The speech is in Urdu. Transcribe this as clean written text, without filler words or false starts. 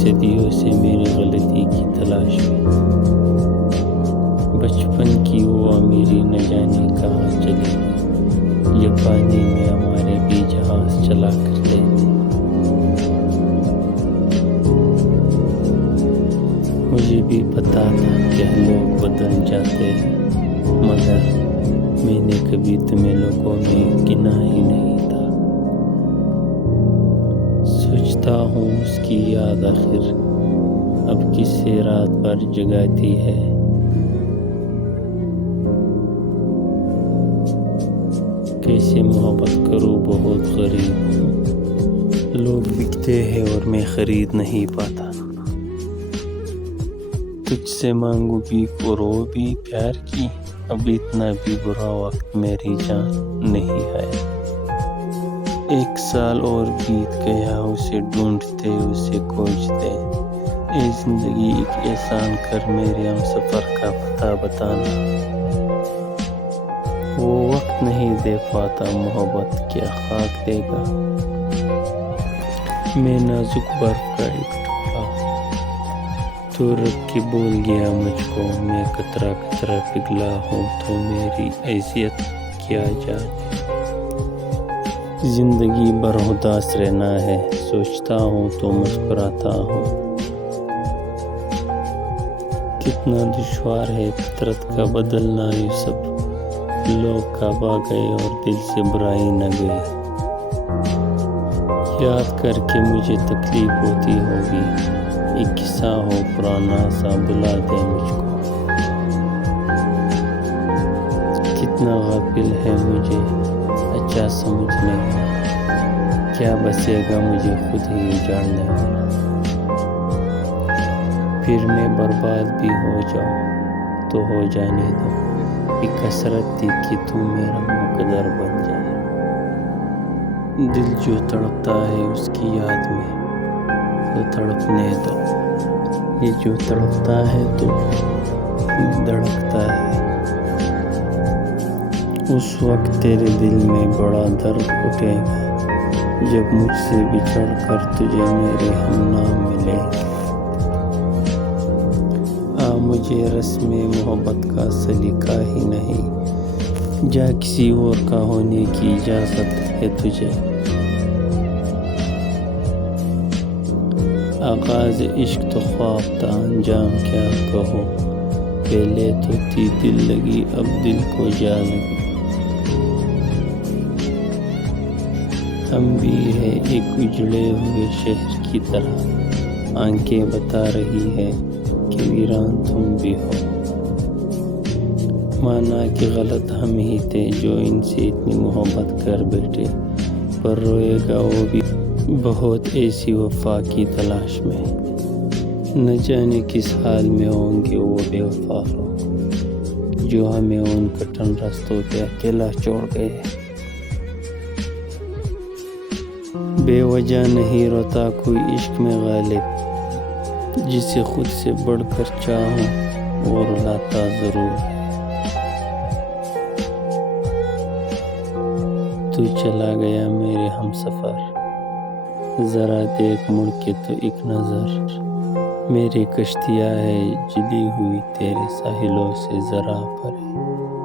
صدیوں سے میری غلطی کی تلاش میں، بچپن کی وہ امیری نہ جانے کہاں چلی گئی، جب پانی میں ہمارے بھی جہاز چلا کرتے تھے۔ مجھے بھی پتا تھا کہ لوگ بدل جاتے ہیں، مگر میں نے کبھی تمہیں لوگوں میں گنا ہی نہیں تھا۔ سوچتا ہوں اس کی یاد آخر اب کسے رات بھر جگاتی ہے۔ کیسے محبت کروں، بہت غریب ہوں، لوگ بکتے ہیں اور میں خرید نہیں پاتا۔ تجھ سے مانگو بھی کرو بھی پیار کی، اب اتنا بھی برا وقت میری جان نہیں آیا۔ 1 سال اور بیت گیا اسے ڈھونڈتے، اسے کھوجتے۔ اے زندگی ایک احسان کر، میرے ہم سفر کا پتہ بتانا۔ وہ وقت نہیں دے پاتا، محبت کیا خاک دے گا۔ میں نازک برف کا ایک ٹکڑا، تو رکھ کے بول گیا مجھ کو، میں قطرہ قطرہ پگھلا ہوں تو میری اذیت کیا جانے۔ زندگی بھر اداس رہنا ہے، سوچتا ہوں تو مسکراتا ہوں۔ کتنا دشوار ہے فطرت کا بدلنا، یہ سب لوگ کعب آ گئے اور دل سے برائی نہ گئی۔ یاد کر کے مجھے تکلیف ہوتی ہوگی، ایک قصہ ہو پرانا سا بلا دے مجھ کو۔ کتنا غافل ہے مجھے اچھا سمجھنے والا، کیا بسے گا مجھے خود ہی اجاڑنے والا۔ پھر میں برباد بھی ہو جاؤں تو ہو جانے دو، ایک کثرت تھی کہ تو میرا مقدر بن جائے۔ دل جو تڑپتا ہے اس کی یاد میں تو تڑپنے دو، یہ جو تڑپتا ہے تو دھڑکتا ہے۔ اس وقت تیرے دل میں بڑا درد اٹھے گا، جب مجھ سے بچھڑ کر تجھے میرے ہم نام ملے گے۔ مجھے رسم محبت کا سلیقہ ہی نہیں، جا کسی اور کا ہونے کی اجازت ہے تجھے۔ آغاز عشق تو خواب تھا، انجام کیا کہو، پہلے تو تھی دل لگی، اب دل کو جا لگی۔ ہم بھی ہے ایک اجڑے ہوئے شہر کی طرح، آنکھیں بتا رہی ہے کہ ویران تم بھی ہو۔ مانا کہ غلط ہم ہی تھے جو ان سے اتنی محبت کر بیٹھے، پر روئے گا وہ بھی بہت ایسی وفا کی تلاش میں۔ نہ جانے کس حال میں ہوں گے وہ بے وفا لوگ، جو ہمیں ان کٹھن راستوں پہ اکیلا چھوڑ گئے۔ بے وجہ نہیں روتا کوئی عشق میں غالب، جسے خود سے بڑھ کر چاہوں وہ رلاتا ضرور ہے۔ تو چلا گیا میرے ہم سفر، ذرا دیکھ مڑ کے تو ایک نظر، میری کشتیاں ہے جلی ہوئی تیرے ساحلوں سے ذرا پرے۔